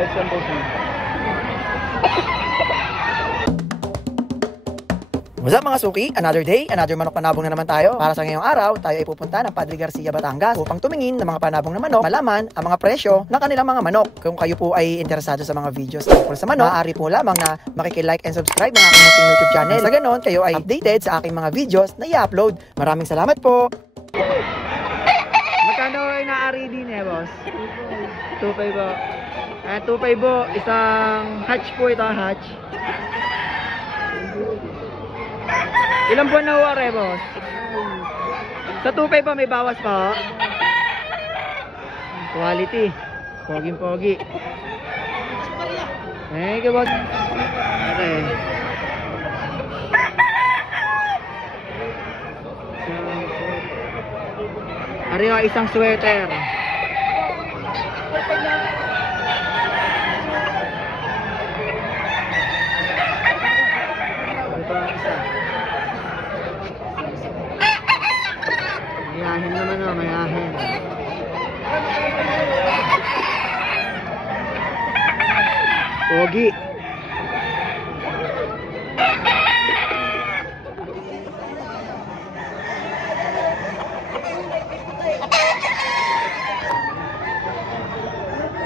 Ayos yan, bossing. What's up mga suki? Another day, another manok panabong na naman tayo. Para sa ngayong araw, tayo ay pupunta ng Padre Garcia, Batangas upang tumingin ng mga panabong na manok, malaman ang mga presyo ng kanilang mga manok. Kung kayo po ay interesado sa mga videos tungkol sa manok, maaari po lamang na makikilike and subscribe ng aking YouTube channel. Sa ganon, kayo ay updated sa aking mga videos na i-upload. Maraming salamat po! Magkano ay naari din boss? 2.5 po. 2.5 po. Isang hatch po ito, hatch. Ilang buwan na huwari, boss? Sa 2.5 pa may bawas pa, quality. Poging-pogi. Thank you, boss. Okay. Ari nga isang sweater. Ito ang isa. Mayahin naman o, mayahin. Pogi.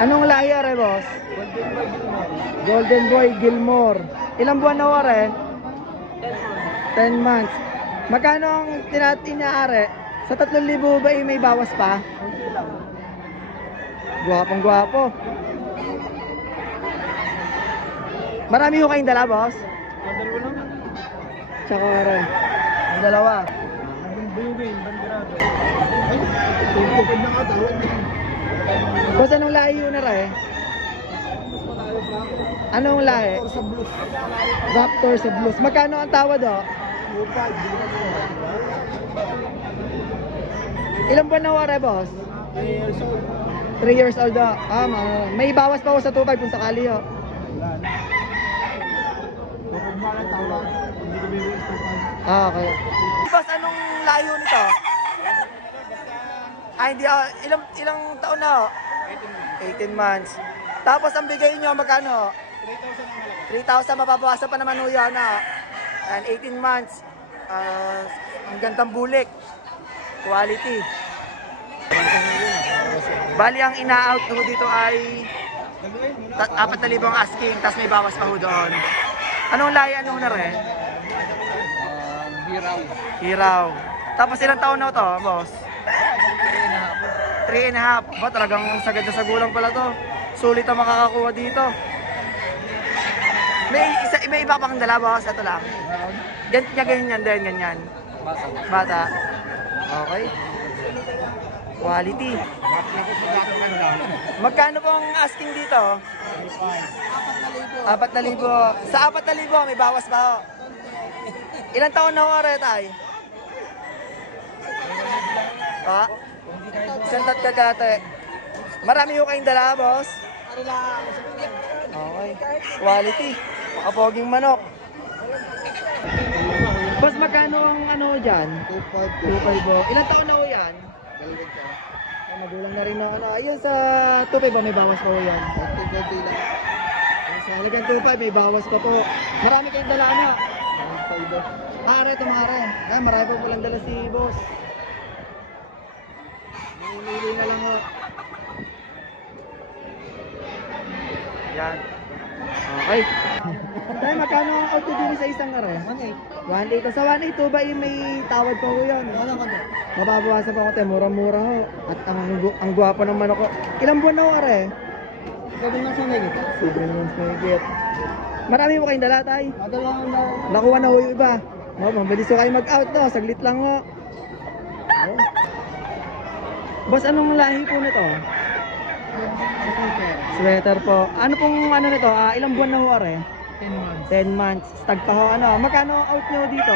Anong lahi are, boss? Golden Boy Gilmore. Ilang buwan na are? 10 months. Magkano ang tinaare? Sa 3,000 ba may bawas pa? Gwapong gwapo. Marami ho kayong dala, boss? Dalawa lang. Tsaka are. Ang dalawa. Buyugin, bandirado. Ay, tupad na katawad. Boss, anong lahi yun na rin? Anong lahi? Sa blues. Raptor sa blues. Magkano ang tawad o? Ilang buwan na wari, boss? 3 years old. 3 years old o. May bawas pa ako sa 2.5 kung sakali o. Wala na. Kung malang tawag, hindi ko bibigyan sa tupad. Okay. Boss, anong layo nito? Hindi ilang taon na o? 18 months. Tapos ang bigay nyo magkano? 3,000 mapapawasan pa naman ho yan na. And 18 months. Ang gandang bulik. Quality. Bali ang ina-out ho dito ay 4,000 ang asking, tapos may bawas pa ho doon. Anong lahi? Ano na rin? Hiraw. Hiraw. Tapos ilang taon na to, boss? 3.5. Ba, talagang sagad na sa gulang pala to. Sulit ang makakakuha dito. May iba pang dala, boss. Ito lang. Ganyan din, ganyan. Bata. Okay. Quality. Magkano pong asking dito? 4,000. Sa 4,000 may bawas pa ho. Ilang taon na ho, Aretay? Ha? Isang tatkagate. Marami ho kayong dala, boss? Okay. Quality. Makapoging manok. Boss, magkano ang ano dyan? 2.5 ho. Ilang taon na ho yan? Magulang na rin na ano. Ayun sa 2.5 ba may bawas pa ho yan? Sa halagang 2.5 may bawas pa po. Marami kayong dala na. Are, tumare. Marami pa pulang dala si boss. Mamili na lang ho. Yan. Okay. Tayo, magkano ang auto din sa isang are? 1.8. 1.8. Sa 1.8 ba yung may tawad po yun? Mababawasan pa ako tayo. Mura-mura ho. At ang gwapo ng manok ko. Ilang buwan na ho are? 7 months na higit. 7 months na higit. Marami mo kayong dala tayo? Dalawang na. Nakuha na ho yung iba. Mabilis ho kayo mag-out no. Saglit lang ho. Boss, anong lahi po nito? Sweater po. Ano pong ano nito? Ilang buwan na ho are? 10 months. 10 months. Stag pa ho ano. Magkano out nyo dito?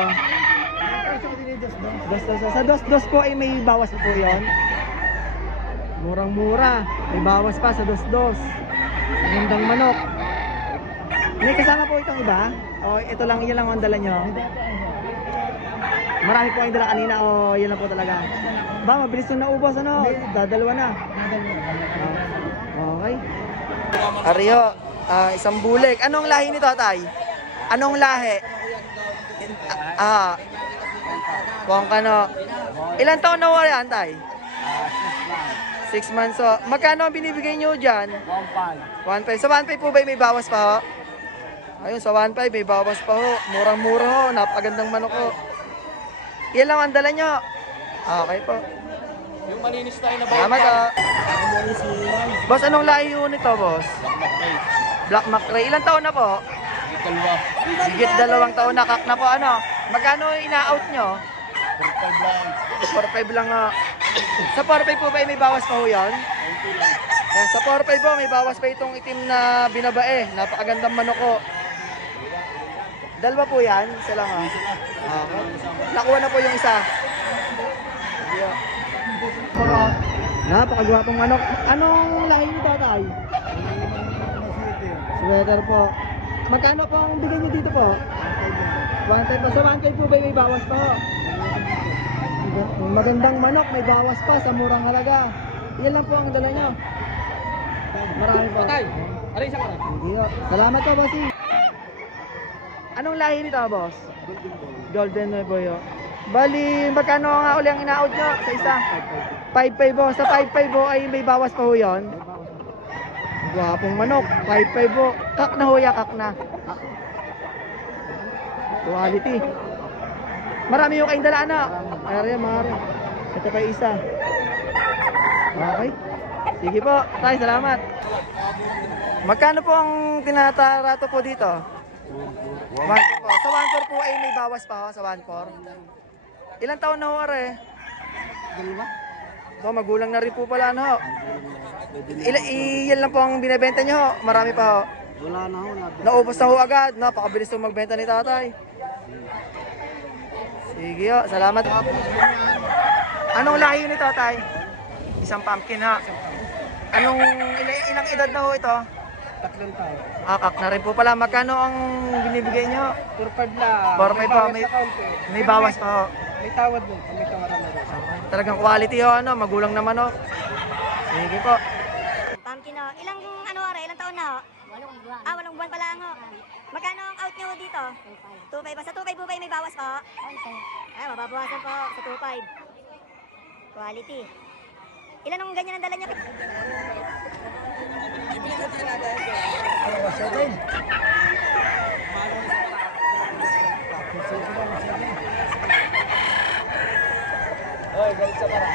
Sa dos po ay may bawas po yon. Murang-mura. May bawas pa sa dos. Magandang manok. May kasama po itong iba? O ito lang, yan lang ang dala nyo? Marami po kayong dala kanina o yun lang po talaga? Ba, mabilis nung naubos ano? Dadalawa na. Okay. Ariyo, isang bulik. Anong lahi nito, tay? Anong lahi? Kung ano. Ilan taon na wala yan, tay? 6 months. So, magkano ang binibigay nyo dyan? 1.5. Sa 1.5 po ba may bawas pa ho? Ayun, sa 1.5 may bawas pa ho. Murang-mura ho. Napakagandang manok ho. Yan lang ang dala nyo. Okay po. Yung malinis tayo na Salamat ho. Boss, anong lahi ho nito, boss? Black McRae. Ilan taon na po? Higit 2 taon na. Kak na po. Ano? Magkano ina-out nyo? 4.5 lang ho. Sa 4.5 po ba may bawas pa ho yan? Ayan, sa 4.5 po may bawas pa itong itim na binabae. Napakagandang manok ko. Dalawa po yan? Isa lang ha? Okay. Nakuha na po yung isa. Napakagwapong manok. Anong lahi nito, tatay? Sweater po. Magkano po ang bigay nyo dito po? 1.5 po. Sa 1.5 po ba may bawas pa ho? Magandang manok, may bawas pa sa murang halaga. Yan lang po ang dala nyo. Marami po. Patay! Aray, isa ka na. Salamat po, bossy. Anong lahi nito, boss? Golden Boy. Bali, magkano nga uli ang ina-out nyo sa isa? 5.5 po. Sa 5.5 po ay may bawas pa ho yun. Gwapong manok. 5.5 po. Kak na ho ya, kak na. Quality. Marami yung kayong dala, ano? Ayan, marami. Ito pa isa. Okay. Sige po. Tay, salamat. Magkano po ang tinatarato po dito? 1.4 po. Sa 1.4 po ay may bawas pa ho sa 1.4. Ilang taon na ho, are? So, magulang na rin po pala, no? Iyan lang po ang binibenta nyo ho. Marami pa ho. Wala na ho. Naubos na ho agad. Napakabilis itong magbenta ni tatay. Sige ho, salamat. Anong lahi nito, tay? Isang pumpkin ha. Anong ilang edad na ho ito? 3 taon. Akak na rin po pala. Magkano ang binibigay nyo? 4.5 lang. 4.5 po. May bawas pa ho. May tawad doon. May tawaran na doon. Talagang quality ho, ano? Magulang naman ho. Sige po. Pumpkin ho. Ilang ilang taon na ho? 8 buwan. 8 buwan pa lang ho. Magkano ang out nyo dito? 2.5. Sa 2.5 po ba may bawas pa ho? Ay, mababawasan po sa 2.5. Quality. Ilan ang ganyan ang dala nyo? Oy, galit sa para.